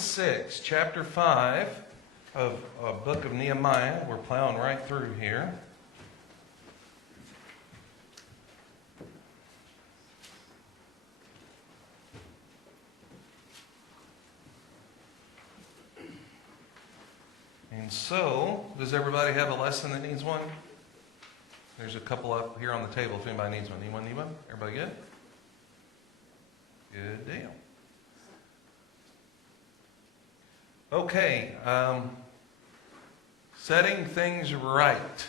6, chapter 5 of a book of Nehemiah. We're plowing right through here. And so, does everybody have a lesson that needs one? There's a couple up here on the table if anybody needs one. Anyone need one? Everybody good? Good deal. Okay, setting things right.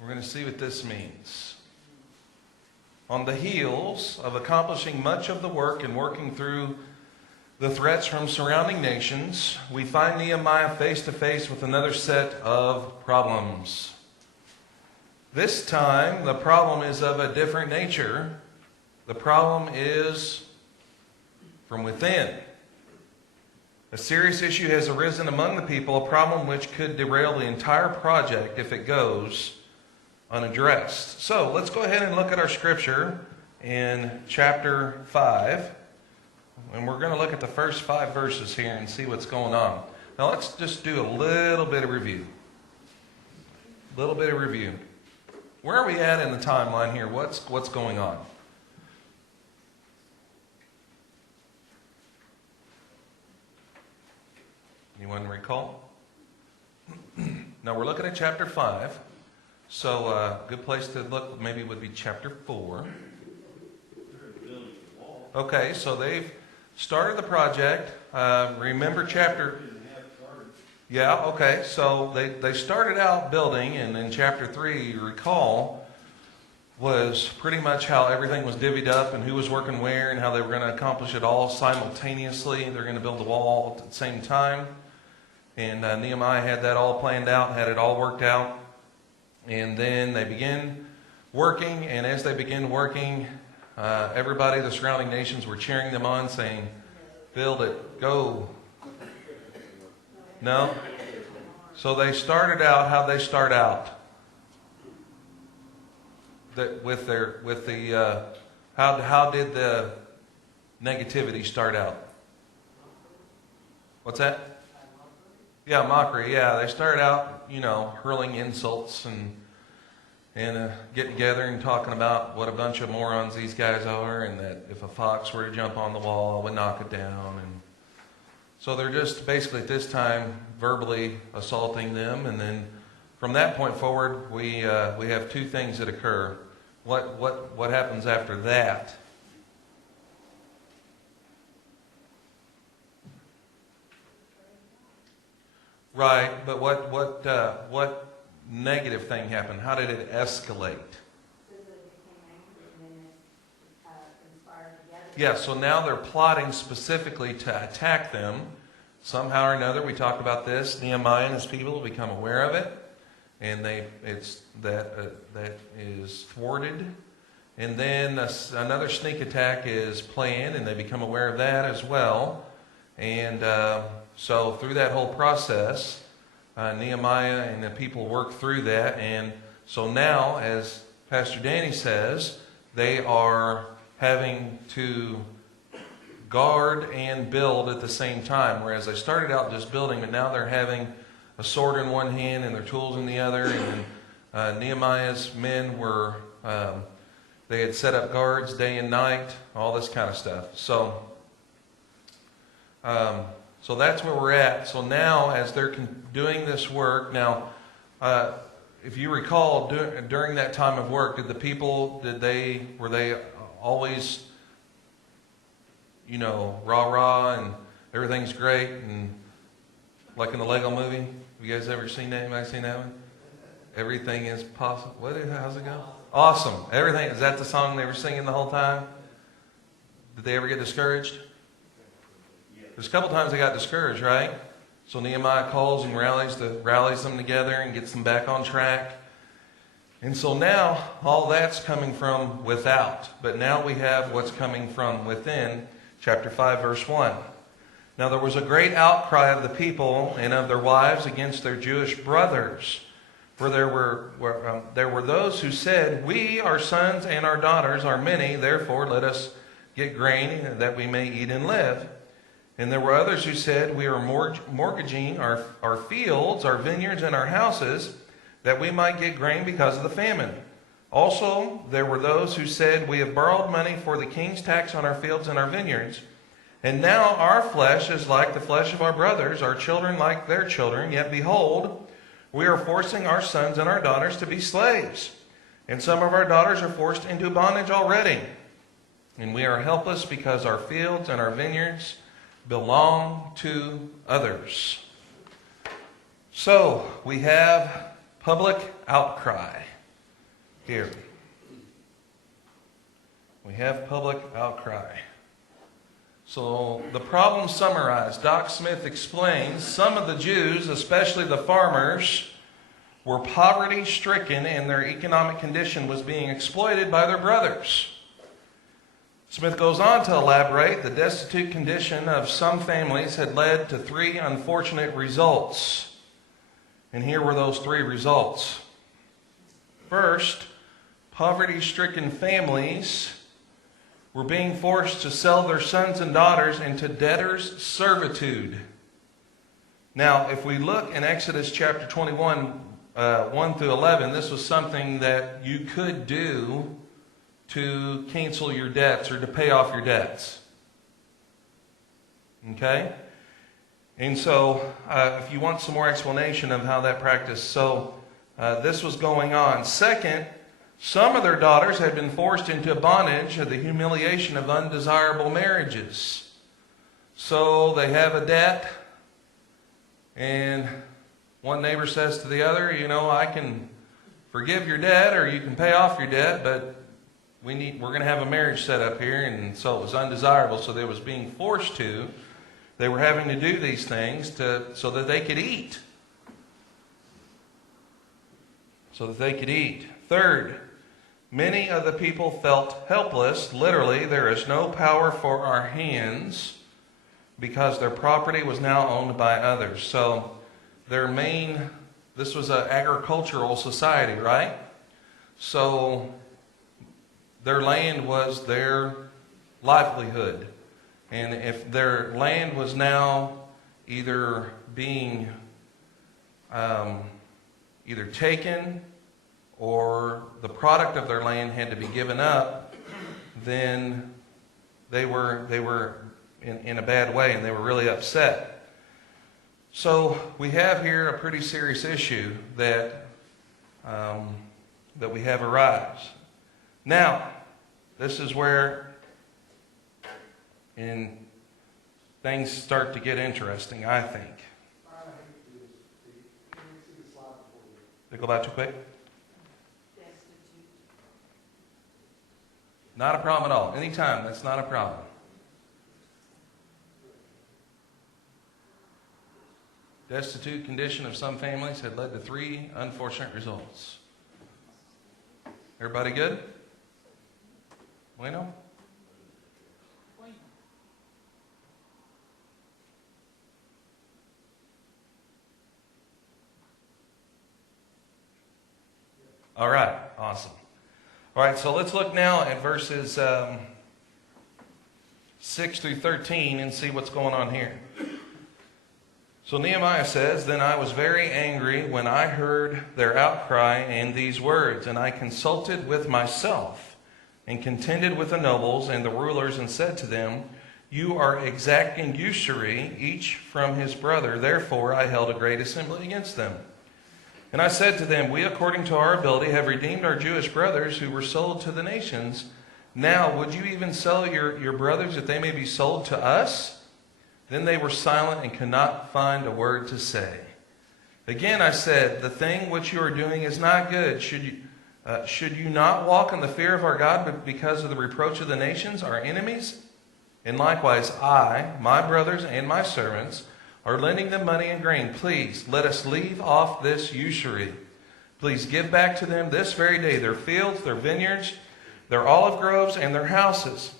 We're going to see what this means. On the heels of accomplishing much of the work and working through the threats from surrounding nations, we find Nehemiah face to face with another set of problems. This time, the problem is of a different nature. The problem is from within. A serious issue has arisen among the people, a problem which could derail the entire project if it goes unaddressed. So let's go ahead and look at our scripture in chapter 5. And we're going to look at the first 5 verses here and see what's going on. Now let's just do a little bit of review. Where are we at in the timeline here? What's going on? Anyone recall? Now we're looking at chapter 5. So a good place to look maybe would be chapter 4. Okay, so they've started the project. Remember chapter... Yeah, okay. So they started out building, and in chapter 3, you recall, was pretty much how everything was divvied up and who was working where and how they were going to accomplish it all simultaneously. They're going to build the wall at the same time. And Nehemiah had that all planned out, had it all worked out. And then they began working, and as they began working, everybody, the surrounding nations, were cheering them on, saying, build it, go. No? So they started out, how'd they start out? How did the negativity start out? What's that? Yeah, mockery. Yeah, they started out, hurling insults and getting together and talking about what a bunch of morons these guys are, and that if a fox were to jump on the wall, I would knock it down. And so they're just basically at this time verbally assaulting them, and then from that point forward, we have 2 things that occur. What happens after that? Right, but what negative thing happened? How did it escalate? Yeah, so now they're plotting specifically to attack them somehow or another. We talked about this. Nehemiah and his people become aware of it, and that is thwarted. And then another sneak attack is planned, and they become aware of that as well. And so through that whole process, Nehemiah and the people work through that. And so now, as Pastor Danny says, they are having to guard and build at the same time. Whereas they started out just building, but now they're having a sword in one hand and their tools in the other. And then Nehemiah's men were, they had set up guards day and night, all this kind of stuff. So that's where we're at. So now, as they're doing this work, now, if you recall, during that time of work, were they always, rah-rah and everything's great, and like in the Lego movie? Have you guys ever seen that? Anybody seen that one? Everything is possible. How's it go? Awesome. Everything. Is that the song they were singing the whole time? Did they ever get discouraged? There's a couple times they got discouraged, right? So Nehemiah calls and rallies them together and gets them back on track. And so now all that's coming from without. But now we have what's coming from within. Chapter 5, verse 1. Now there was a great outcry of the people and of their wives against their Jewish brothers. For there were those who said, we, our sons and our daughters, are many, therefore let us get grain that we may eat and live. And there were others who said, we are mortgaging our fields, our vineyards, and our houses, that we might get grain because of the famine. Also, there were those who said, we have borrowed money for the king's tax on our fields and our vineyards. And now our flesh is like the flesh of our brothers, our children like their children. Yet behold, we are forcing our sons and our daughters to be slaves. And some of our daughters are forced into bondage already. And we are helpless because our fields and our vineyards belong to others. So we have public outcry here. We have public outcry. So the problem summarized. Doc Smith explains some of the Jews, especially the farmers, were poverty-stricken and their economic condition was being exploited by their brothers. Smith goes on to elaborate, the destitute condition of some families had led to 3 unfortunate results. And here were those 3 results. First, poverty-stricken families were being forced to sell their sons and daughters into debtors' servitude. Now, if we look in Exodus chapter 21, 1 through 11, this was something that you could do to cancel your debts or to pay off your debts. Okay? And so, if you want some more explanation of how that practice, this was going on. Second, some of their daughters had been forced into bondage of the humiliation of undesirable marriages. So they have a debt, and one neighbor says to the other, I can forgive your debt or you can pay off your debt, but we're going to have a marriage set up here. And so it was undesirable, so they was being forced to. They were having to do these things so that they could eat. So that they could eat. Third, many of the people felt helpless. Literally, there is no power for our hands because their property was now owned by others. So this was an agricultural society, right? So their land was their livelihood. And if their land was now either being either taken or the product of their land had to be given up, then they were in a bad way and they were really upset. So we have here a pretty serious issue that we have arise. Now, this is where things start to get interesting, I think. Did it go by too quick? Not a problem at all. Anytime, that's not a problem. Destitute condition of some families had led to 3 unfortunate results. Everybody good? Bueno? All right, awesome. All right, so let's look now at verses 6 through 13 and see what's going on here. So Nehemiah says, Then I was very angry when I heard their outcry and these words, and I consulted with myself and contended with the nobles and the rulers and said to them, You are exacting usury, each from his brother. Therefore I held a great assembly against them. And I said to them, We, according to our ability, have redeemed our Jewish brothers who were sold to the nations. Now, would you even sell your brothers that they may be sold to us? Then they were silent and could not find a word to say. Again I said, The thing which you are doing is not good. Should you not walk in the fear of our God because of the reproach of the nations, our enemies? And likewise I, my brothers, and my servants are lending them money and grain. Please, let us leave off this usury. Please give back to them this very day their fields, their vineyards, their olive groves, and their houses.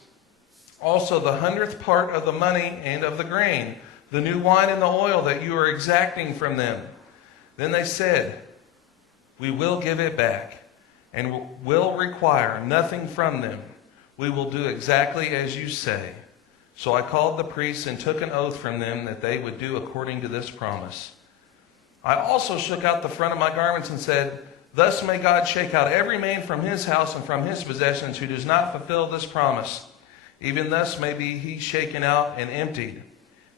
Also the 100th part of the money and of the grain, the new wine and the oil that you are exacting from them. Then they said, We will give it back, and will require nothing from them. We will do exactly as you say. So I called the priests and took an oath from them that they would do according to this promise. I also shook out the front of my garments and said, thus may God shake out every man from his house and from his possessions who does not fulfill this promise. Even thus may be he shaken out and emptied.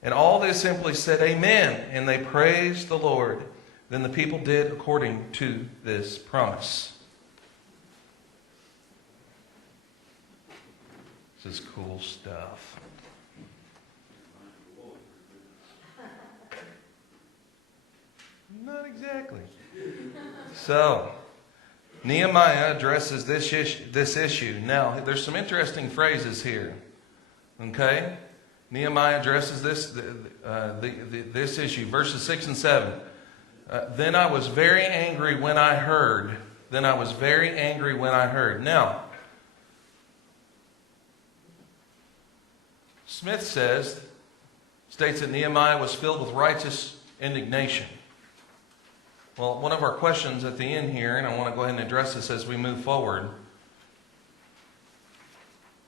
And all they simply said, Amen, and they praised the Lord. Then the people did according to this promise. This is cool stuff. Not exactly. So, Nehemiah addresses this issue. Now, there's some interesting phrases here. Okay? Nehemiah addresses this issue. Verses 6 and 7. Then I was very angry when I heard. Now, Smith states that Nehemiah was filled with righteous indignation. Well, one of our questions at the end here, and I want to go ahead and address this as we move forward.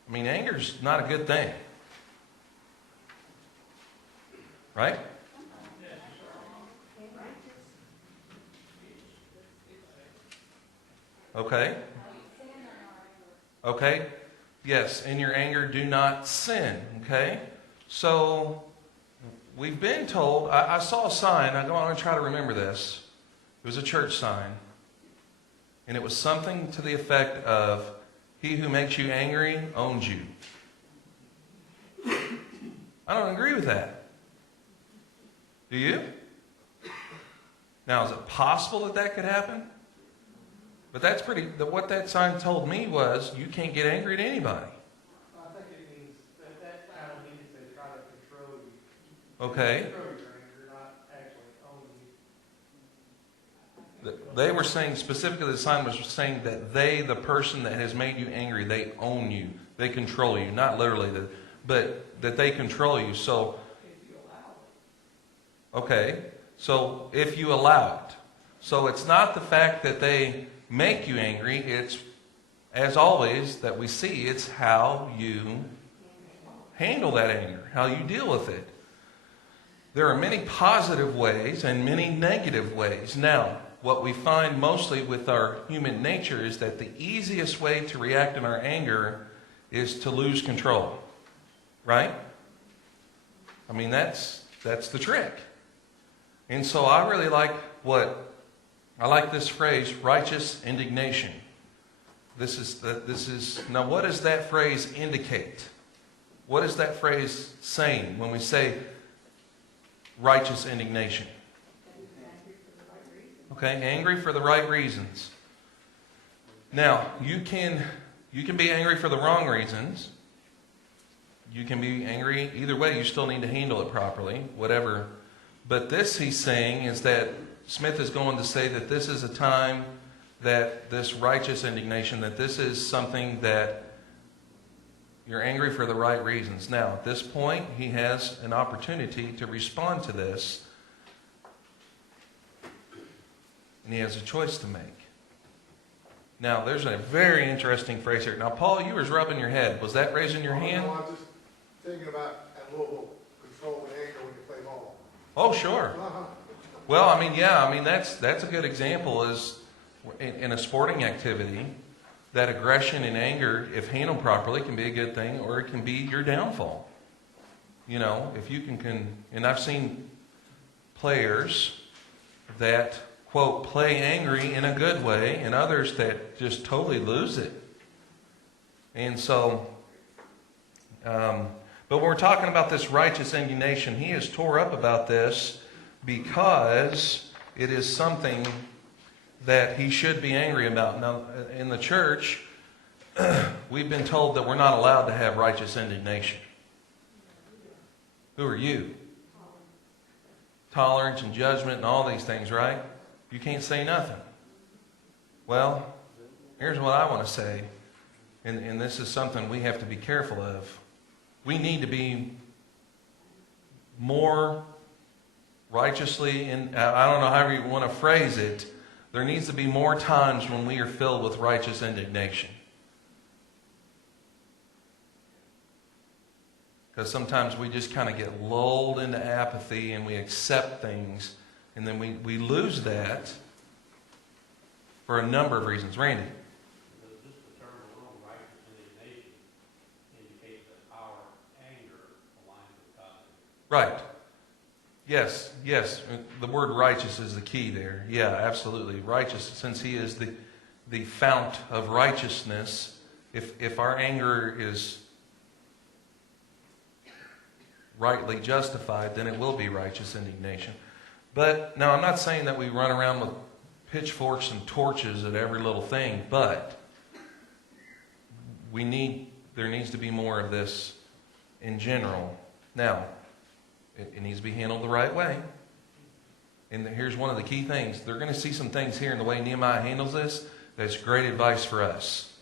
I mean, anger's not a good thing. Right? Okay. Okay. Yes, in your anger, do not sin. Okay? So, we've been told, I saw a sign, I'm going to try to remember this. It was a church sign. And it was something to the effect of, he who makes you angry owns you. I don't agree with that. Do you? Now, is it possible that could happen? But that's what that sign told me was, you can't get angry at anybody. I think it means that kind of means they try to control you. Okay. Control your anger, not actually own you. They were saying, specifically the sign was saying that the person that has made you angry, they own you. They control you. Not literally, but that they control you. So, If you allow it. okay. So, if you allow it. So, it's not the fact that they make you angry. It's, as always, that we see, it's how you handle that anger, how you deal with it. There are many positive ways and many negative ways. Now, what we find mostly with our human nature is that the easiest way to react in our anger is to lose control. Right? I mean, that's the trick. And so I really like this phrase, righteous indignation. Now what does that phrase indicate? What is that phrase saying when we say righteous indignation? Okay, angry for the right reasons. Now, you can be angry for the wrong reasons. You can be angry either way. You still need to handle it properly, whatever. But this, he's saying, is that Smith is going to say that this is a time that this righteous indignation, that this is something that you're angry for the right reasons. Now, at this point, he has an opportunity to respond to this. And he has a choice to make. Now, there's a very interesting phrase here. Now, Paul, you was rubbing your head. Was that raising your hand? No, I'm just thinking about a little control and anger when you play ball. Oh, sure. Well, I mean, yeah, I mean, that's a good example is in a sporting activity, that aggression and anger, if handled properly, can be a good thing, or it can be your downfall. You know, if you can, and I've seen players that, quote, play angry in a good way, and others that just totally lose it. And so, but when we're talking about this righteous indignation, he is tore up about this because it is something that he should be angry about. Now, in the church, we've been told that we're not allowed to have righteous indignation. Who are you? Tolerance and judgment and all these things, right? You can't say nothing. Well, here's what I want to say, and this is something we have to be careful of. We need to be more righteously, and I don't know how you want to phrase it, there needs to be more times when we are filled with righteous indignation. Because sometimes we just kind of get lulled into apathy and we accept things, and then we lose that for a number of reasons. Randy? Just the term alone, righteous indignation, indicates that our anger aligns with God. Right. Yes, yes. The word righteous is the key there. Yeah, absolutely. Righteous, since he is the fount of righteousness, if our anger is rightly justified, then it will be righteous indignation. But now I'm not saying that we run around with pitchforks and torches at every little thing, but there needs to be more of this in general. Now, it needs to be handled the right way. And here's one of the key things. They're going to see some things here in the way Nehemiah handles this that's great advice for us.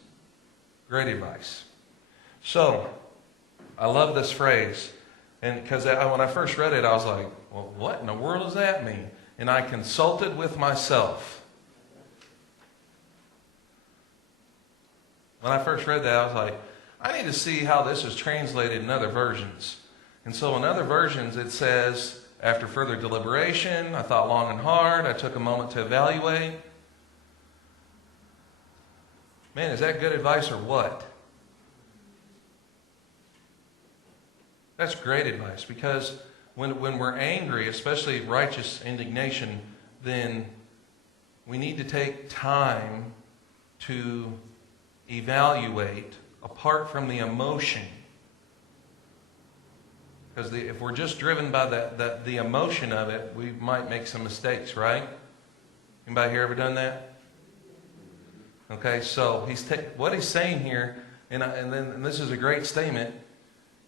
Great advice. So, I love this phrase. And because when I first read it, I was like, well, what in the world does that mean? And I consulted with myself. When I first read that, I was like, I need to see how this is translated in other versions. And so in other versions, it says, after further deliberation, I thought long and hard, I took a moment to evaluate. Man, is that good advice or what? That's great advice, because when we're angry, especially righteous indignation, then we need to take time to evaluate apart from the emotion. Because if we're just driven by the emotion of it, we might make some mistakes, right? Anybody here ever done that? Okay, so what he's saying here, and this is a great statement,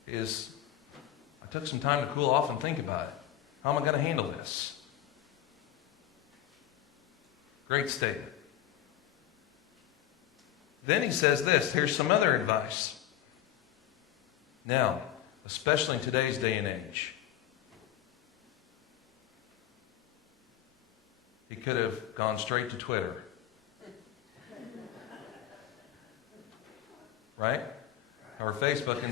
is I took some time to cool off and think about it. How am I going to handle this? Great statement. Then he says this. Here's some other advice. Now, especially in today's day and age, he could have gone straight to Twitter. Right? Or Facebook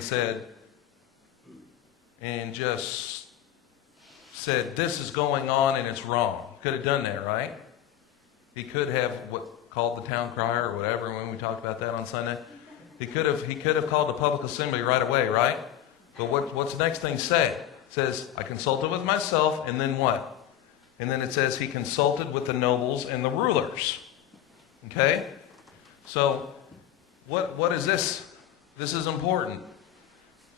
and just said, this is going on and it's wrong. Could have done that, right? He could have called the town crier or whatever when we talked about that on Sunday. He could have called the public assembly right away, right? But what's the next thing say? It says, I consulted with myself, and then what? And then it says he consulted with the nobles and the rulers. Okay? So what is this? This is important.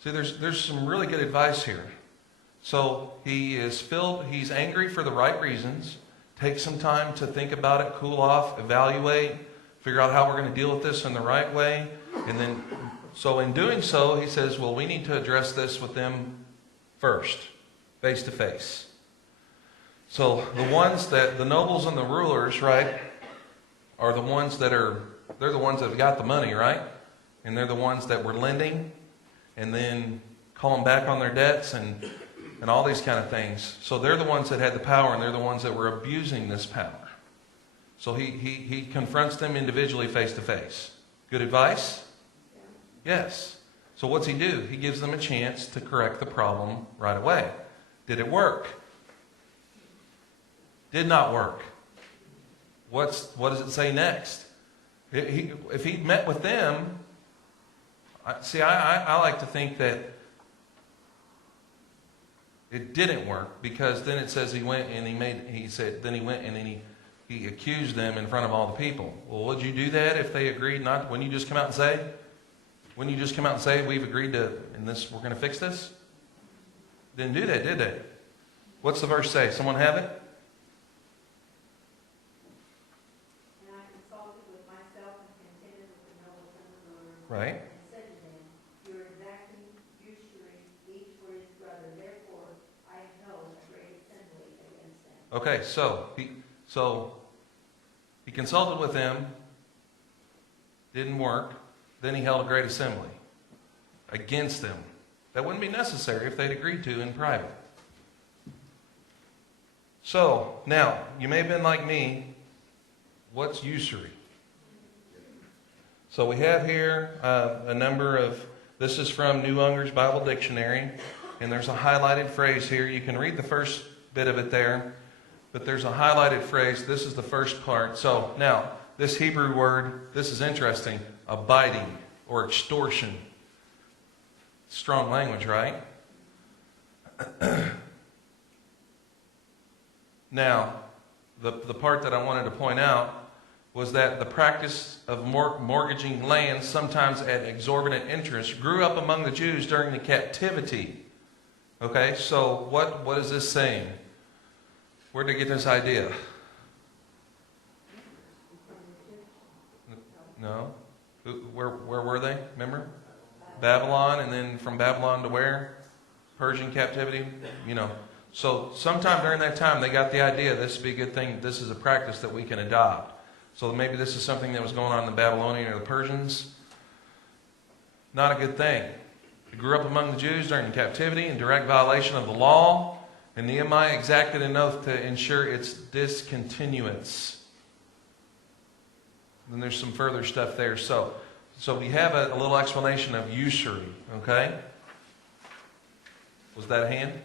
See, there's some really good advice here. So he's angry for the right reasons. Take some time to think about it, cool off, evaluate, figure out how we're going to deal with this in the right way. And then, so in doing so, he says, well, we need to address this with them first, face to face. So the nobles and the rulers, right, are the ones they're the ones that have got the money, right? And they're the ones that were lending and then calling back on their debts and all these kind of things. So they're the ones that had the power, and they're the ones that were abusing this power. So he confronts them individually face to face. Good advice? Yes. So what's he do? He gives them a chance to correct the problem right away. Did it work? Did not work. What does it say next? If he'd met with them, I like to think that it didn't work, because then it says he accused them in front of all the people. Well, would you do that if they agreed not? Wouldn't you just come out and say, we've agreed to, and this, we're going to fix this? Didn't do that, did they? What's the verse say? Someone have it? And I consulted with myself and contended with the nobles and the rulers. Right. And said to them, you are exacting usury each for his brother. Therefore, I held a great assembly against them. Okay, so he consulted with them, didn't work, then he held a great assembly against them. That wouldn't be necessary if they'd agreed to in private. So, now, you may have been like me. What's usury? So we have here a number of This is from New Unger's Bible Dictionary, and there's a highlighted phrase here. You can read the first bit of it there, but there's a highlighted phrase. This is the first part. So now, this Hebrew word, this is interesting, abiding or extortion. Strong language, right? Now, the part that I wanted to point out was that the practice of mortgaging land, sometimes at exorbitant interest, grew up among the Jews during the captivity. Okay, so what is this saying? Where did they get this idea? No? Where were they? Remember? Babylon, and then from Babylon to where? Persian captivity? You know. So sometime during that time, they got the idea this would be a good thing. This is a practice that we can adopt. So maybe this is something that was going on in the Babylonian or the Persians. Not a good thing. It grew up among the Jews during the captivity in direct violation of the law, and Nehemiah exacted an oath to ensure its discontinuance. Then there's some further stuff there. So we have a little explanation of usury, okay? Was that a hand?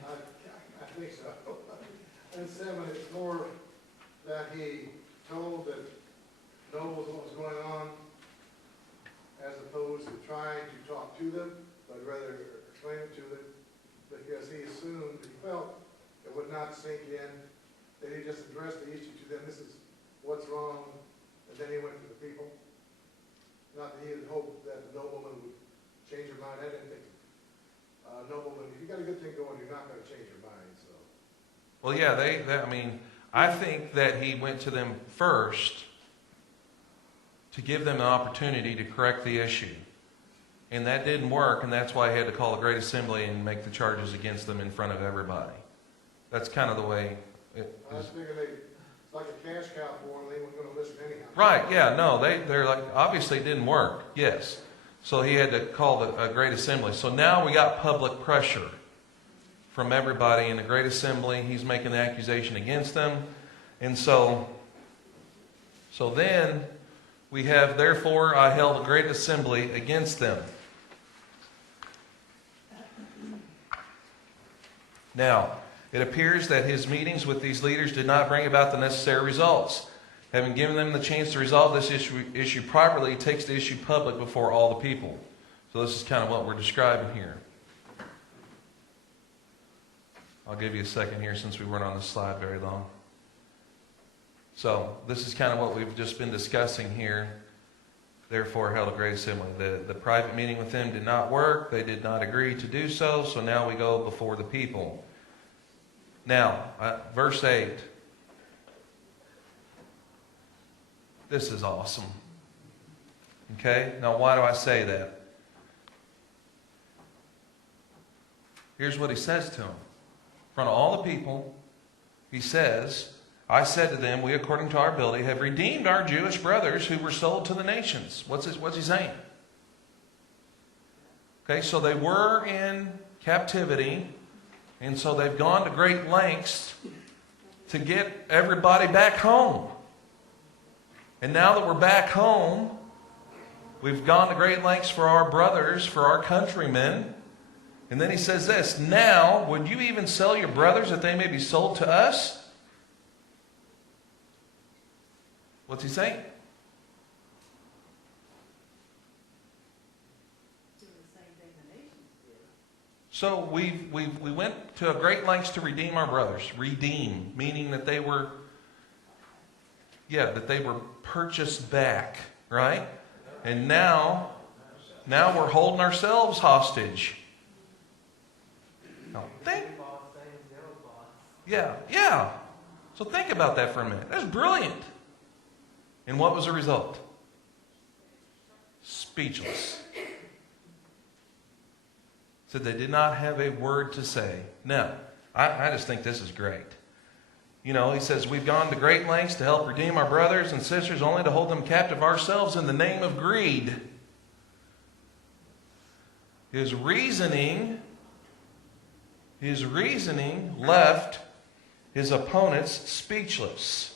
I think so. And 7, it's more that he told that nobles what was going on, as opposed to trying to talk to them, but rather explain it to them, because he assumed, he felt it would not sink in, that he just addressed the issue to them, this is what's wrong, and then he went to the people. Not that he had hoped that the nobleman would change their mind. I didn't think nobleman, if you got a good thing going, you're not going to change your mind. So. Well, yeah, I mean, I think that he went to them first to give them an opportunity to correct the issue. And that didn't work, and that's why he had to call a great assembly and make the charges against them in front of everybody. That's kind of the way it I was is. thinking it's like a cash cow for them. They weren't going to listen anyhow. Right, yeah, no, they're like, obviously it didn't work, yes. So he had to call a great assembly. So now we got public pressure from everybody in the great assembly. He's making the accusation against them. And so then we have, therefore, I held a great assembly against them. Now, it appears that his meetings with these leaders did not bring about the necessary results. Having given them the chance to resolve this issue properly, he takes the issue public before all the people. So this is kind of what we're describing here. I'll give you a second here since we weren't on this slide very long. So this is kind of what we've just been discussing here. Therefore, held a great assembly. The private meeting with them did not work. They did not agree to do so. So now we go before the people. Now, verse 8. This is awesome. Okay? Now, why do I say that? Here's what he says to them. In front of all the people, he says, I said to them, we, according to our ability, have redeemed our Jewish brothers who were sold to the nations. What's he saying? Okay, so they were in captivity, and so they've gone to great lengths to get everybody back home. And now that we're back home, we've gone to great lengths for our brothers, for our countrymen. And then he says this, now, would you even sell your brothers that they may be sold to us? What's he saying? So we went to a great lengths to redeem our brothers. Redeem, meaning that they were, that they were purchased back, right? And now we're holding ourselves hostage. Now think. Yeah. So think about that for a minute. That's brilliant. And what was the result? Speechless. So they did not have a word to say. Now, I just think this is great. You know, he says, we've gone to great lengths to help redeem our brothers and sisters, only to hold them captive ourselves in the name of greed. His reasoning left his opponents speechless.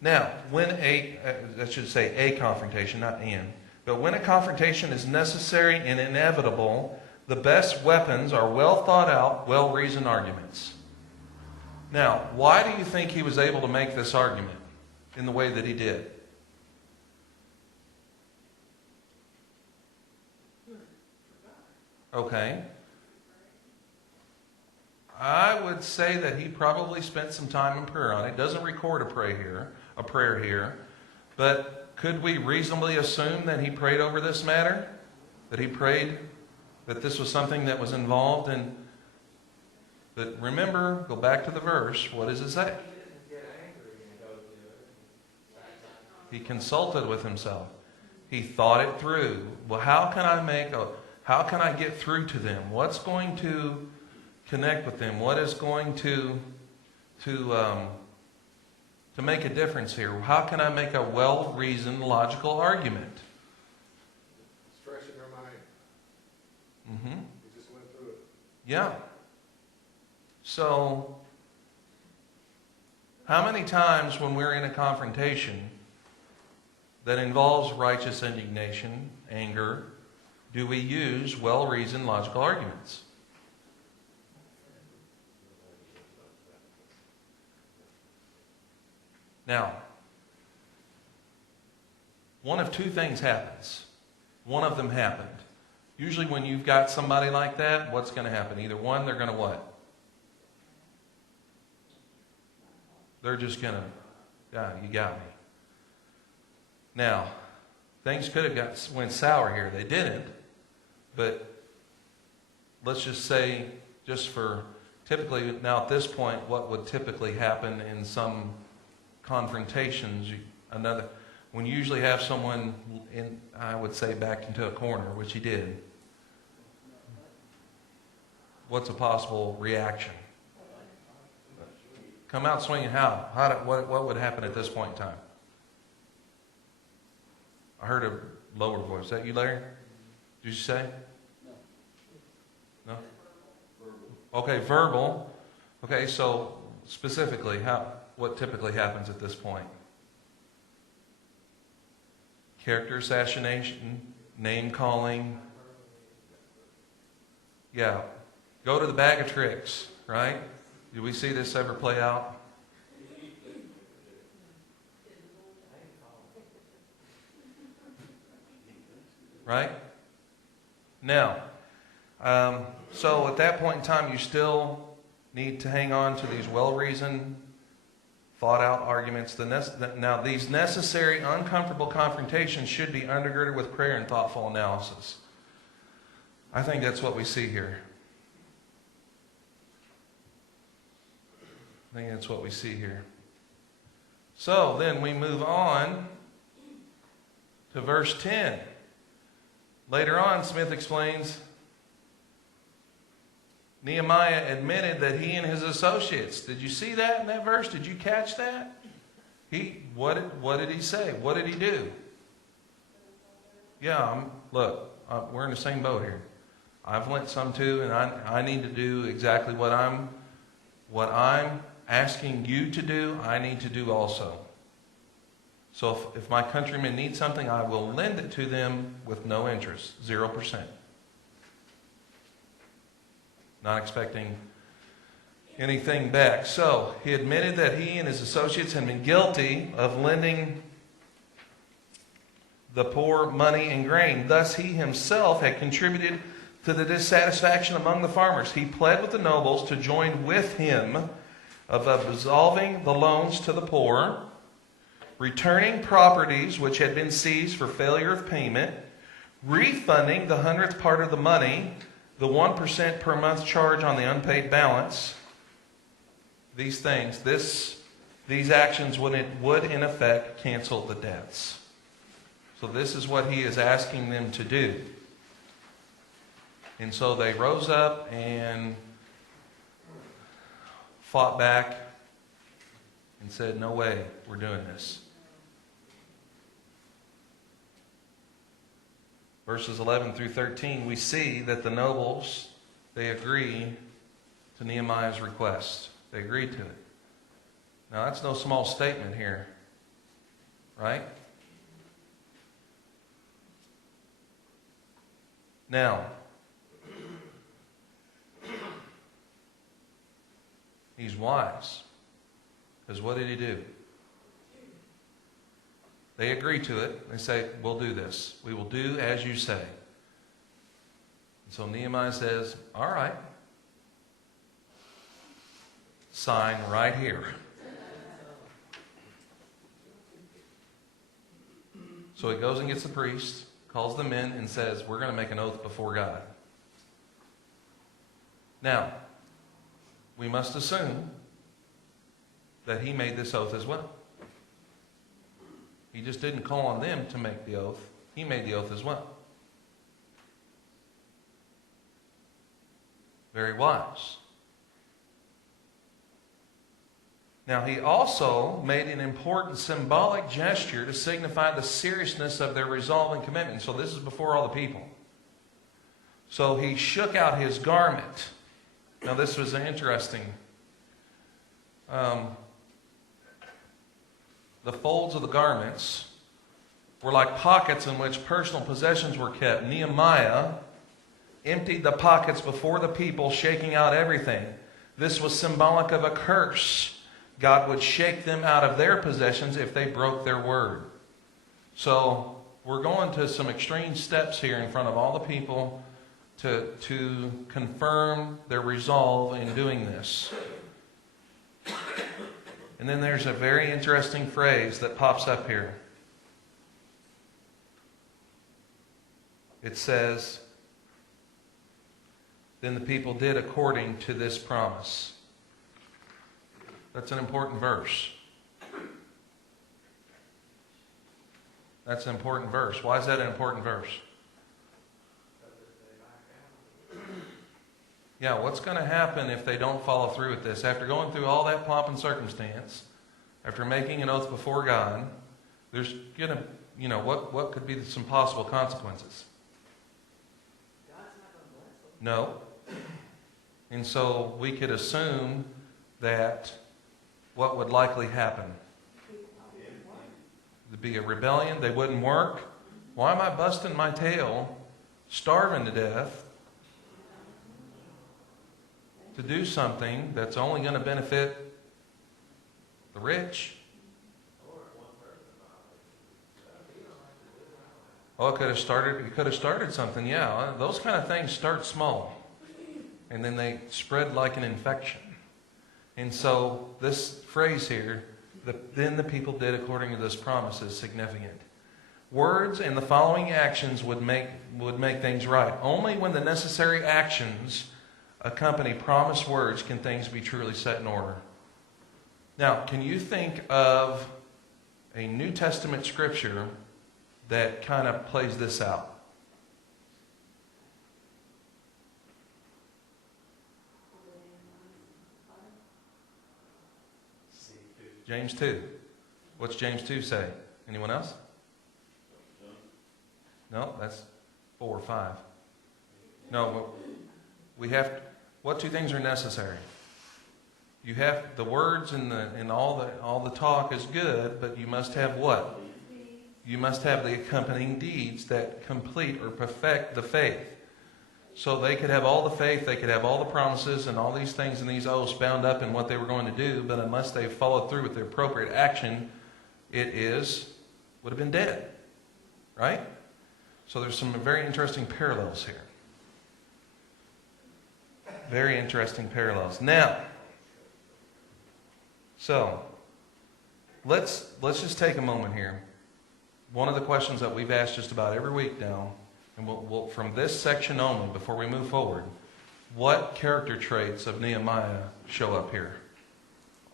Now, when a confrontation, not an, But when a confrontation is necessary and inevitable, the best weapons are well thought out, well-reasoned arguments. Now, why do you think he was able to make this argument in the way that he did? Okay. I would say that he probably spent some time in prayer on it. It doesn't record a prayer here. But could we reasonably assume that he prayed over this matter? That he prayed that this was something that was involved in... But remember, go back to the verse. What does it say? He consulted with himself. He thought it through. Well, how can I get through to them? What's going to connect with them? What is going to make a difference here? How can I make a well-reasoned, logical argument? It's fresh in their mind. Mm-hmm. He just went through it. Yeah. So, how many times when we're in a confrontation that involves righteous indignation, anger, do we use well-reasoned, logical arguments? Now, one of two things happens. One of them happened. Usually when you've got somebody like that, what's going to happen? Either one, they're going to what? They're just going to, yeah, you got me. Now, things could have went sour here. They didn't. But let's just say, just for typically, now at this point, what would typically happen in some confrontations, when you usually have someone in, I would say, backed into a corner, which he did, what's a possible reaction? Come out swinging how? What would happen at this point in time? I heard a lower voice. Is that you, Larry? Did you say? No? Okay, verbal. Okay, so specifically, what typically happens at this point? Character assassination, name calling. Yeah. Go to the bag of tricks, right? Did we see this ever play out? Right? Now, so at that point in time, you still need to hang on to these well-reasoned, thought-out arguments. Now, these necessary, uncomfortable confrontations should be undergirded with prayer and thoughtful analysis. I think that's what we see here. I think that's what we see here. So, then we move on to verse 10. Later on, Smith explains, Nehemiah admitted that he and his associates, did you see that in that verse? Did you catch that? What did he say? What did he do? Yeah, we're in the same boat here. I've lent some too, and I need to do exactly what I'm asking you to do, I need to do also. So if my countrymen need something, I will lend it to them with no interest, 0%. Not expecting anything back. So he admitted that he and his associates had been guilty of lending the poor money and grain. Thus he himself had contributed to the dissatisfaction among the farmers. He pled with the nobles to join with him of absolving the loans to the poor, returning properties which had been seized for failure of payment, refunding the 100th part of the money, the 1% per month charge on the unpaid balance. These things, these actions would in effect cancel the debts. So this is what he is asking them to do. And so they rose up and fought back and said, no way, we're doing this. Verses 11 through 13, we see that the nobles, they agree to Nehemiah's request. They agreed to it. Now, that's no small statement here, right? Now, he's wise. Because what did he do? They agree to it. They say, we'll do this. We will do as you say. And so Nehemiah says, all right. Sign right here. So he goes and gets the priest, calls them in, and says, we're going to make an oath before God. Now, we must assume that he made this oath as well. He just didn't call on them to make the oath. He made the oath as well. Very wise. Now, he also made an important symbolic gesture to signify the seriousness of their resolve and commitment. So this is before all the people. So he shook out his garment. Now, this was interesting. The folds of the garments were like pockets in which personal possessions were kept. Nehemiah emptied the pockets before the people, shaking out everything. This was symbolic of a curse. God would shake them out of their possessions if they broke their word. So we're going to some extreme steps here in front of all the people to confirm their resolve in doing this. And then there's a very interesting phrase that pops up here. It says, then the people did according to this promise. That's an important verse. That's an important verse. Why is that an important verse? Yeah, what's going to happen if they don't follow through with this? After going through all that pomp and circumstance, after making an oath before God, there's going to, what could be some possible consequences? No. And so we could assume that what would likely happen? There'd be a rebellion. They wouldn't work. Why am I busting my tail, starving to death, to do something that's only going to benefit the rich? Oh, it could have started something, yeah. Those kind of things start small. And then they spread like an infection. And so this phrase here, then the people did according to this promise, is significant. Words and the following actions would make things right. Only when the necessary actions accompany promised words can things be truly set in order. Now, can you think of a New Testament scripture that kind of plays this out? James 2. What's James 2 say? Anyone else? No, that's 4 or 5. No, we have. What two things are necessary? You have the words and all the talk is good, but you must have what? You must have the accompanying deeds that complete or perfect the faith. So they could have all the faith, they could have all the promises and all these things and these oaths bound up in what they were going to do, but unless they followed through with the appropriate action, would have been dead. Right? So there's some very interesting parallels here. Very interesting parallels. Now, so let's just take a moment here. One of the questions that we've asked just about every week now, and we'll from this section only before we move forward, what character traits of Nehemiah show up here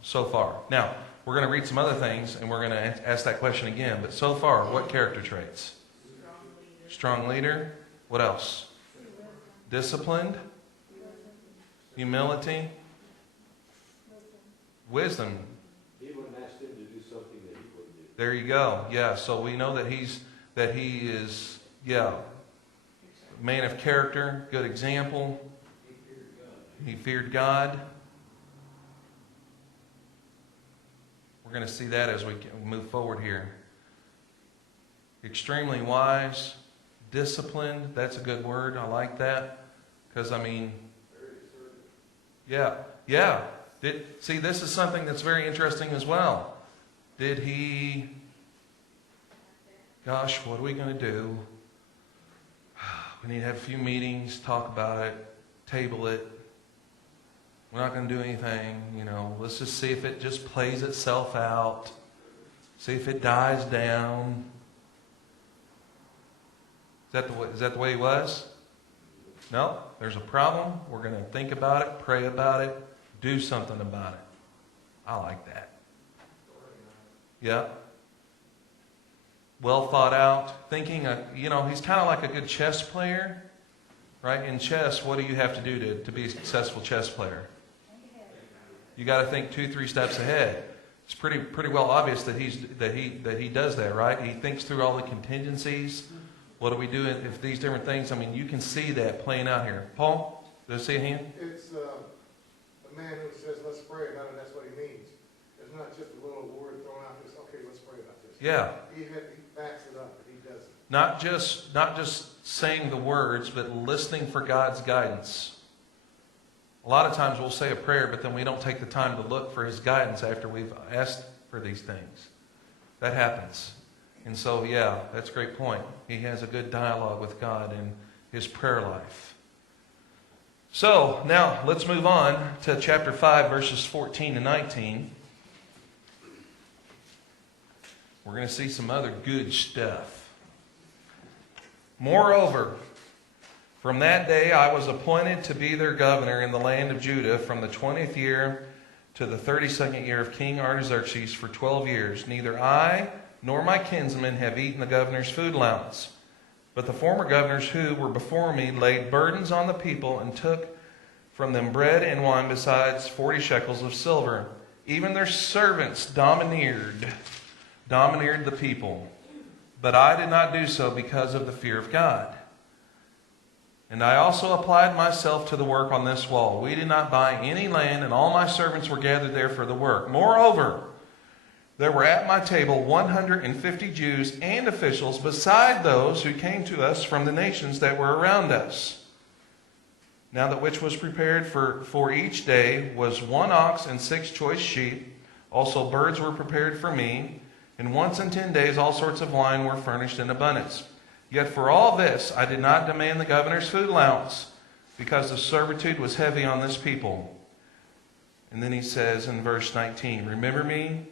so far? Now, we're going to read some other things, and we're going to ask that question again. But so far, what character traits? Strong leader. What else? Disciplined. Humility. Wisdom. He wouldn't ask him to do something that he wouldn't do. There you go. Yeah, so we know that he is, man of character, good example. He feared God. We're going to see that as we move forward here. Extremely wise, disciplined. That's a good word. I like that. Because, I mean, yeah. See, this is something that's very interesting as well. Did he, gosh, what are we going to do? We need to have a few meetings, talk about it, table it. We're not going to do anything, Let's just see if it just plays itself out. See if it dies down. Is that the way he was? No, there's a problem. We're going to think about it, pray about it, do something about it. I like that. Yeah. Well thought out. Thinking, he's kind of like a good chess player, right? In chess, what do you have to do to be a successful chess player? You got to think 2-3 steps ahead. It's pretty well obvious that he does that, right? He thinks through all the contingencies. What do we do if these different things? I mean, you can see that playing out here. Paul, did I see a hand? It's a man who says, let's pray about it, that's what he means. It's not just a little word thrown out, just, okay, let's pray about this. Yeah. He backs it up, and he does it. Not just saying the words, but listening for God's guidance. A lot of times we'll say a prayer, but then we don't take the time to look for his guidance after we've asked for these things. That happens. And so, yeah, that's a great point. He has a good dialogue with God in his prayer life. So, now let's move on to chapter 5, verses 14 to 19. We're going to see some other good stuff. Moreover, from that day I was appointed to be their governor in the land of Judah from the 20th year to the 32nd year of King Artaxerxes for 12 years. Neither I nor my kinsmen have eaten the governor's food allowance. But the former governors who were before me laid burdens on the people and took from them bread and wine besides 40 shekels of silver. Even their servants domineered the people. But I did not do so because of the fear of God. And I also applied myself to the work on this wall. We did not buy any land, and all my servants were gathered there for the work. Moreover, there were at my table 150 Jews and officials, beside those who came to us from the nations that were around us. Now that which was prepared for each day was 1 ox and 6 choice sheep. Also birds were prepared for me. And once in 10 days all sorts of wine were furnished in abundance. Yet for all this I did not demand the governor's food allowance, because the servitude was heavy on this people. And then he says in verse 19, remember me,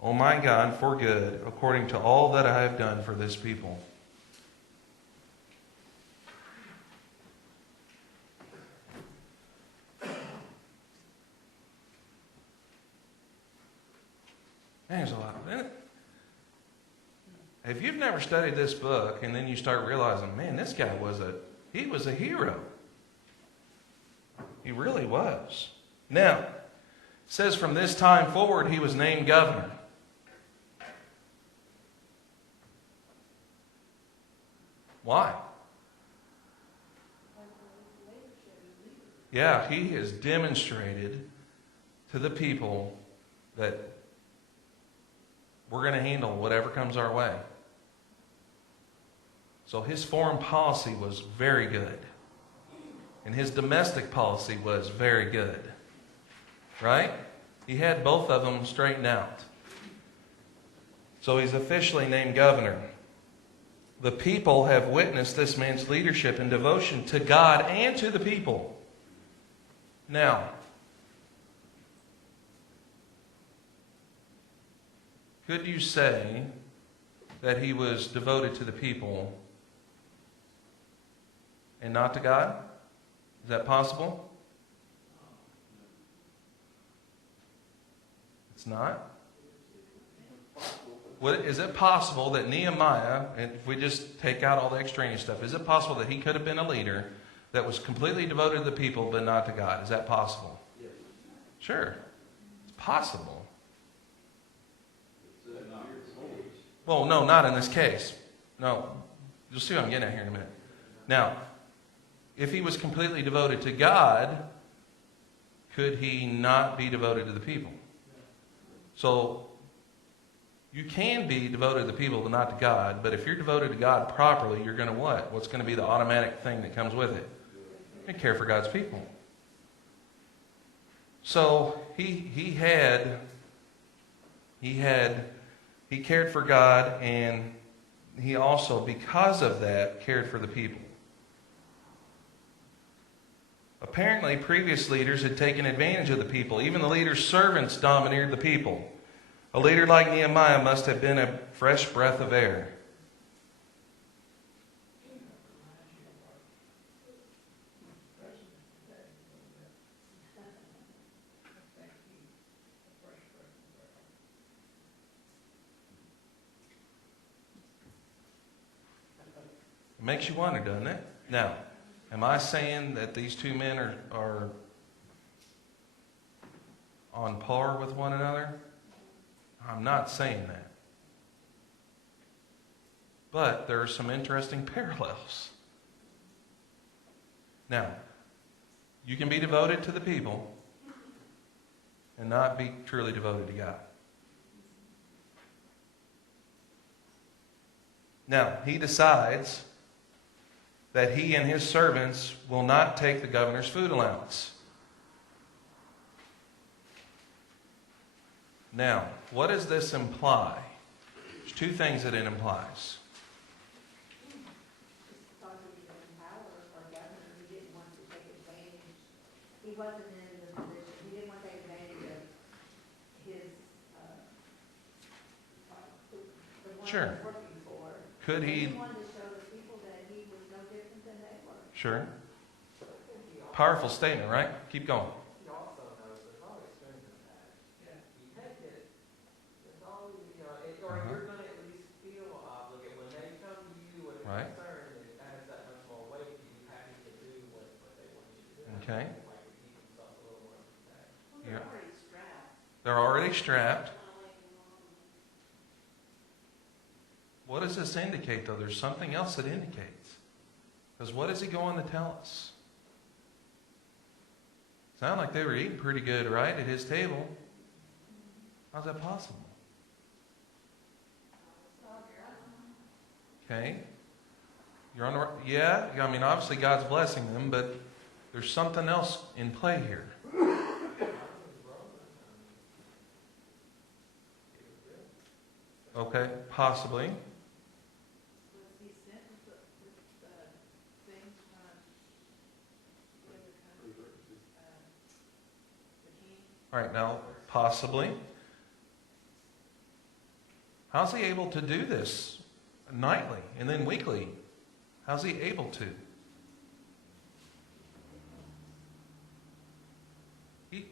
O my God, for good, according to all that I have done for this people. There's a lot in it. If you've never studied this book and then you start realizing, man, this guy was a hero. He really was. Now, it says from this time forward he was named governor. Why? Yeah, he has demonstrated to the people that we're going to handle whatever comes our way. So his foreign policy was very good. And his domestic policy was very good. Right? He had both of them straightened out. So he's officially named governor. The people have witnessed this man's leadership and devotion to God and to the people. Now, could you say that he was devoted to the people and not to God? Is that possible? It's not? Is it possible that Nehemiah, and if we just take out all the extraneous stuff, is it possible that he could have been a leader that was completely devoted to the people but not to God? Is that possible? Yes. Sure. It's possible. Well, no, not in this case. No. You'll see what I'm getting at here in a minute. Now, if he was completely devoted to God, could he not be devoted to the people? So, You can be devoted to the people, but not to God. But if you're devoted to God properly, you're going to what? What's going to be the automatic thing that comes with it? You care for God's people. So he cared for God, and he also, because of that, cared for the people. Apparently, previous leaders had taken advantage of the people. Even the leader's servants domineered the people. A leader like Nehemiah must have been a fresh breath of air. It makes you wonder, doesn't it? Now, am I saying that these two men are on par with one another? I'm not saying that. But there are some interesting parallels. Now, you can be devoted to the people and not be truly devoted to God. Now, he decides that he and his servants will not take the governor's food allowance. Now, what does this imply? There's two things that it implies. Thought he was in power or governor, he didn't want to take advantage. He wasn't in the position, he didn't want to take advantage of his, the one he Sure. was working for. Could He he? wanted to show the people that he was no different than they were. Sure. Powerful statement, right? Keep going. He also knows there's always strings attached. Yeah. You take it, there's always, or you're going to at least feel obligated. When they come to you with a Right. concern, it adds that much more weight to you having to do what they want you to do. Okay. Like to keep themselves a little more protected. Well, Yeah. they're already strapped. They're already strapped. What does this indicate, though? There's something else that indicates. Because what is he going to tell us? Sound like they were eating pretty good, right, at his table. How's that possible? Okay. You're on the right. Yeah, I mean, obviously God's blessing them, but there's something else in play here. Okay, possibly. Was he sent with things from the king? All right, now, possibly. How's he able to do this nightly and then weekly? How's he able to?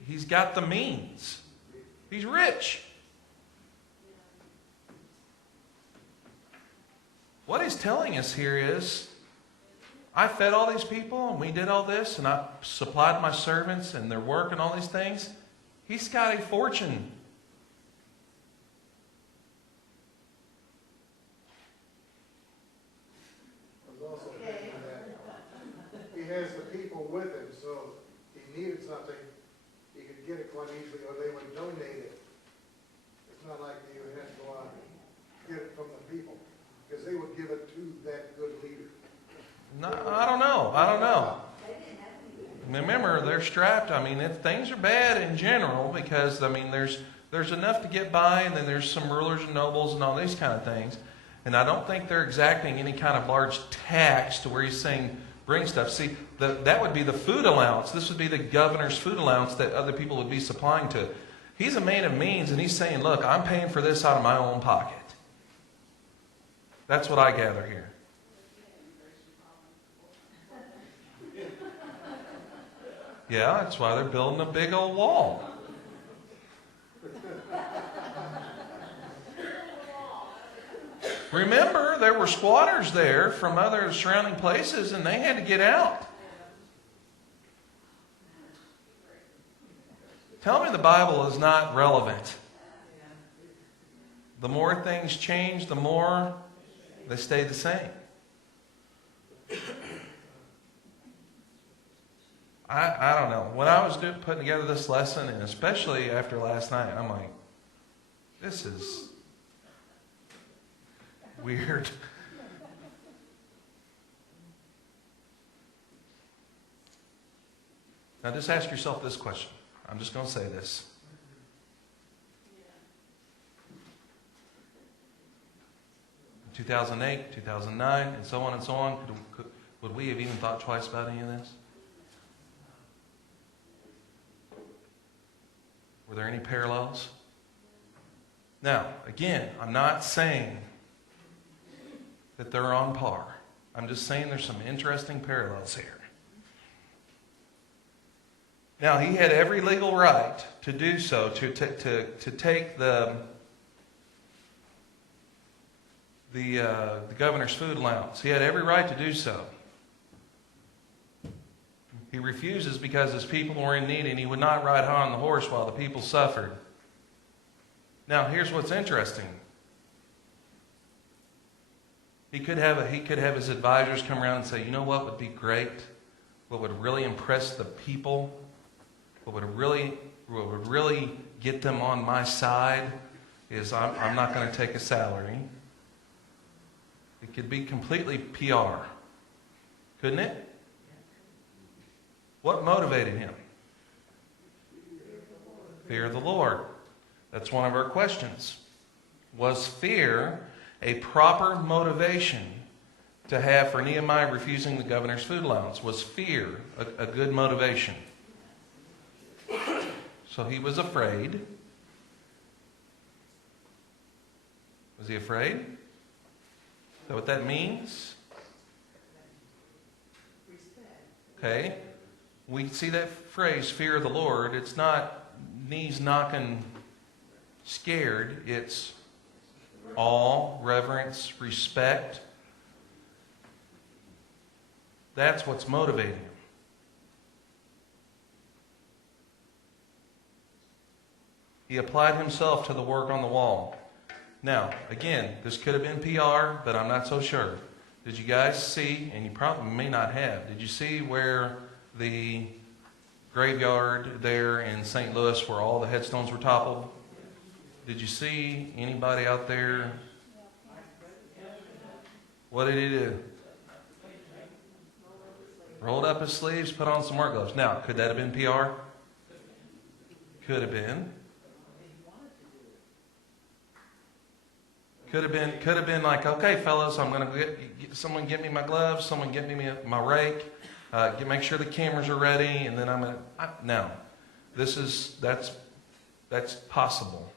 He's got the means. He's rich. What he's telling us here is, I fed all these people and we did all this and I supplied my servants and their work and all these things. He's got a fortune. There's also thinking that he has the people with him, so if he needed something, he could get it quite easily, or they would donate it. It's not like he would have to go out and get it from the people, because they would give it to that good leader. No, I don't know. They didn't have any. Remember, they're strapped. I mean, if things are bad in general, because, I mean, there's enough to get by, and then there's some rulers and nobles and all these kind of things. And I don't think they're exacting any kind of large tax to where he's saying, bring stuff. See, that would be the food allowance. This would be the governor's food allowance that other people would be supplying to. He's a man of means, and he's saying, look, I'm paying for this out of my own pocket. That's what I gather here. Yeah, that's why they're building a big old wall. Remember, there were squatters there from other surrounding places, and they had to get out. Tell me the Bible is not relevant. The more things change, the more they stay the same. I don't know. When I was putting together this lesson, and especially after last night, I'm like, this is weird. Now just ask yourself this question. I'm just going to say this. In 2008, 2009, and so on and so on, would we have even thought twice about any of this? Were there any parallels? Now, again, I'm not saying that they're on par. I'm just saying there's some interesting parallels here. Now, he had every legal right to do so, to take the governor's food allowance. He had every right to do so. He refuses because his people were in need and he would not ride high on the horse while the people suffered. Now, here's what's interesting. He could have his advisors come around and say, you know what would be great? What would really impress the people? What would really get them on my side is I'm not going to take a salary. It could be completely PR. Couldn't it? What motivated him? Fear of the Lord. That's one of our questions. Was fear a proper motivation to have for Nehemiah refusing the governor's food allowance? Was fear a good motivation? So he was afraid. Was he afraid? Is that what that means? Okay. We see that phrase, fear of the Lord. It's not knees knocking scared. It's awe, reverence, respect. That's what's motivating him. He applied himself to the work on the wall. Now, again, this could have been PR, but I'm not so sure. Did you guys see, and you probably may not have, did you see where the graveyard there in St. Louis where all the headstones were toppled? Did you see anybody out there? What did he do? Rolled up his sleeves, put on some work gloves. Now, could that have been PR? Could have been. Could have been like, okay, fellas, I'm going to get someone get me my gloves, someone get me my rake, make sure the cameras are ready, and then I'm going to. No, that's possible.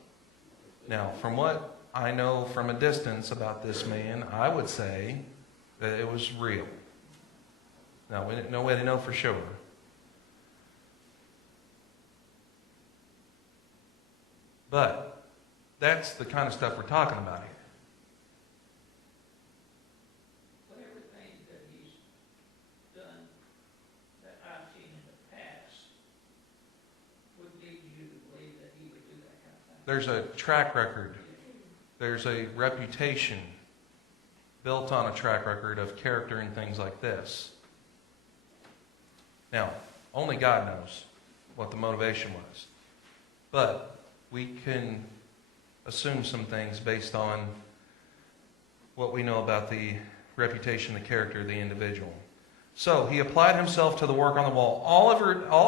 Now, from what I know from a distance about this man, I would say that it was real. Now, we didn't know way to know for sure. But that's the kind of stuff we're talking about here. But everything that he's done that I've seen in the past would lead you to believe that he would do that kind of thing. There's a track record. There's a reputation built on a track record of character and things like this. Now, only God knows what the motivation was. But we can assume some things based on what we know about the reputation, the character of the individual. So he applied himself to the work on the wall. All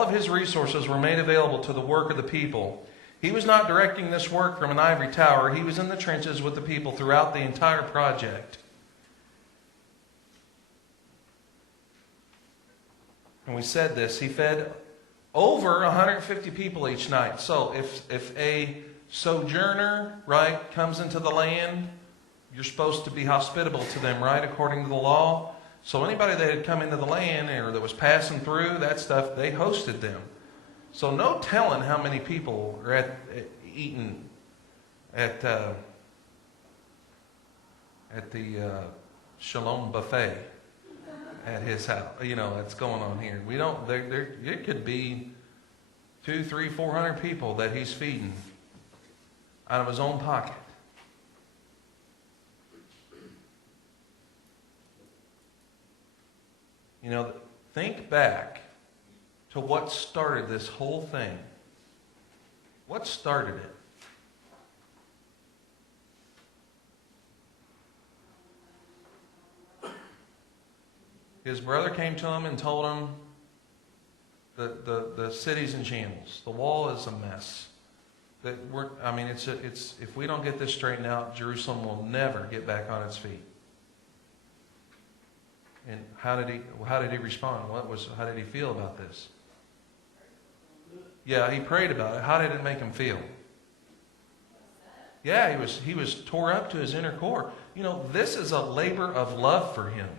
of his resources were made available to the work of the people. He was not directing this work from an ivory tower. He was in the trenches with the people throughout the entire project. And we said this, he fed over 150 people each night. So if a sojourner, right, comes into the land, you're supposed to be hospitable to them, right, according to the law. So anybody that had come into the land or that was passing through, that stuff, they hosted them. So no telling how many people are eating at the Shalom buffet at his house. You know, that's going on here. We don't. There could be 200, 300, 400 people that he's feeding out of his own pocket. You know, think back to what started this whole thing. What started it? His brother came to him and told him the city's in shambles. The wall is a mess. It's if we don't get this straightened out, Jerusalem will never get back on its feet. And how did he respond? How did he feel about this? Yeah, he prayed about it. How did it make him feel? Yeah, he was tore up to his inner core. You know, this is a labor of love for him.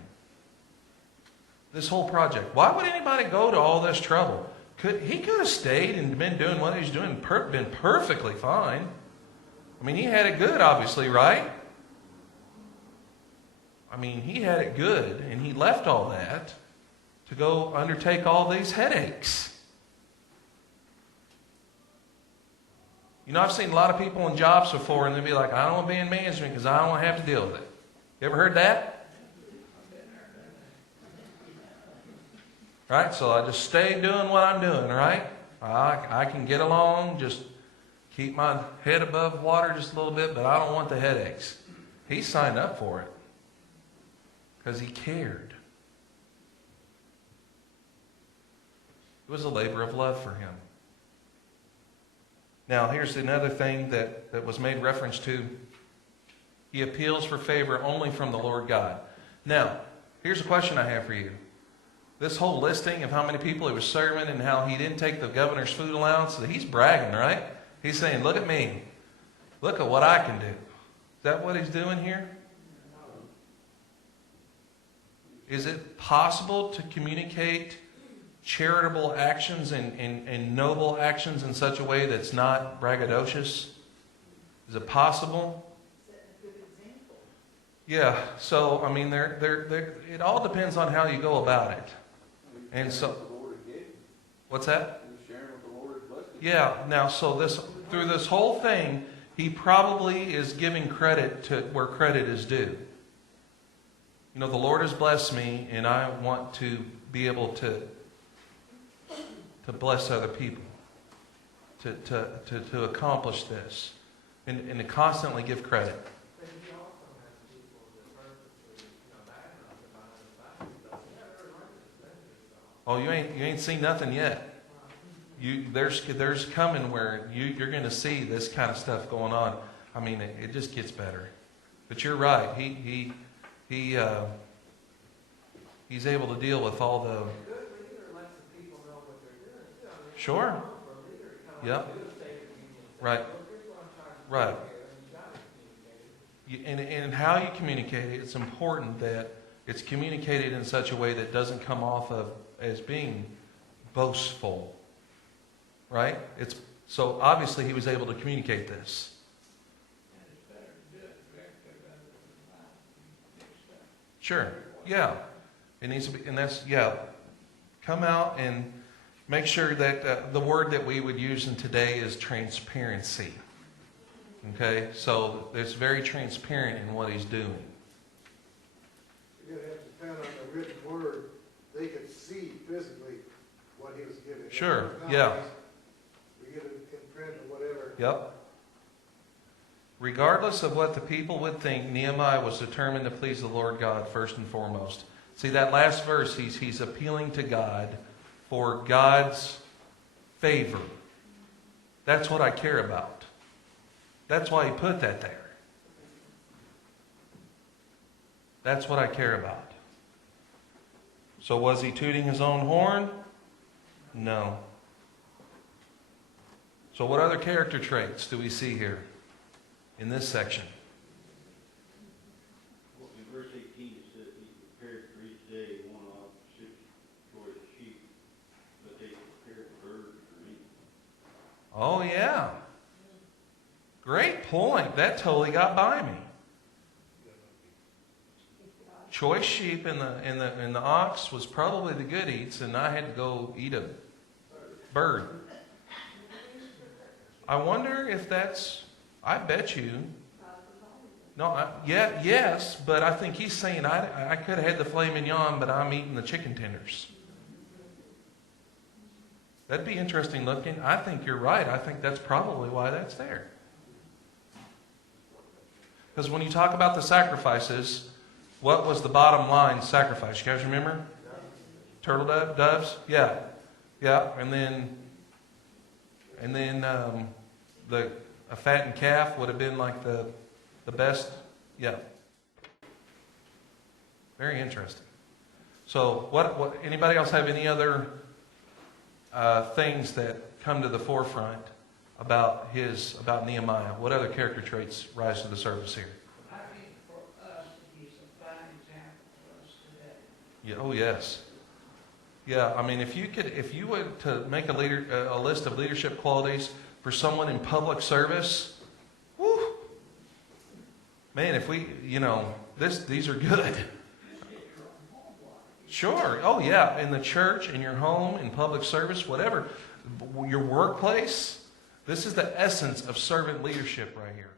This whole project. Why would anybody go to all this trouble? He could have stayed and been doing what he was doing, been perfectly fine. I mean, he had it good, obviously, right? I mean, he had it good, and he left all that to go undertake all these headaches. You know, I've seen a lot of people in jobs before, and they'll be like, I don't want to be in management because I don't want to have to deal with it. You ever heard that? Right? So I just stay doing what I'm doing, right? I can get along, just keep my head above water just a little bit, but I don't want the headaches. He signed up for it because he cared. It was a labor of love for him. Now, here's another thing that was made reference to. He appeals for favor only from the Lord God. Now, here's a question I have for you. This whole listing of how many people he was serving and how he didn't take the governor's food allowance, he's bragging, right? He's saying, look at me. Look at what I can do. Is that what he's doing here? Is it possible to communicate charitable actions and noble actions in such a way that's not braggadocious? Is it possible? Yeah, so, I mean, it all depends on how you go about it. And so, what's that? Yeah, now, so through this whole thing, he probably is giving credit to where credit is due. You know, the Lord has blessed me, and I want to be able to bless other people, to accomplish this, and to constantly give credit. But he also has people that purposely, background behind the back. Oh, you ain't seen nothing yet. There's coming where you're going to see this kind of stuff going on. I mean, it just gets better. But you're right. He's able to deal with all the. A good leader lets the people know what they're doing. Sure. For a leader to come Yep. and do a State of the Union, say, Right. "Look, here's what I'm trying to do Right. here," and you gotta communicate it. And how you communicate it, it's important that it's communicated in such a way that doesn't come off of as being boastful. Right? So obviously he was able to communicate this. And it's better to do it directly rather than lie. Big stuff. Sure. Yeah. It needs to be, and that's, yeah. Come out and make sure that the word that we would use in today is transparency. Okay? So it's very transparent in what he's doing. You're going to have to depend on the written word. They could see physically what he was giving. Sure, Nowadays, yeah. We get it in print or whatever. Yep. Regardless of what the people would think, Nehemiah was determined to please the Lord God first and foremost. See, that last verse, he's appealing to God for God's favor. That's what I care about. That's why he put that there. That's what I care about. So was he tooting his own horn? No. So what other character traits do we see here in this section? Well, in verse 18 it says he prepared for each day one ox, 6 choice sheep, but they prepared the bird for meat. Oh yeah. Great point. That totally got by me. Choice sheep and the ox was probably the good eats, and I had to go eat a bird. I wonder if that's. I bet you. No, yes, but I think he's saying I could have had the filet mignon, but I'm eating the chicken tenders. That'd be interesting looking. I think you're right. I think that's probably why that's there. Because when you talk about the sacrifices, what was the bottom line sacrifice? You guys remember? Turtle doves? Yeah. Yeah. And then a fattened calf would have been like the best. Yeah. Very interesting. So what anybody else have any other things that come to the forefront about Nehemiah? What other character traits rise to the surface here? I think for us, he's a fine example for us today. Yeah, oh yes. Yeah, I mean, if you were to make a list of leadership qualities for someone in public service, whew, man, if we, these are good. Sure. Oh yeah, in the church, in your home, in public service, whatever, your workplace. This is the essence of servant leadership right here.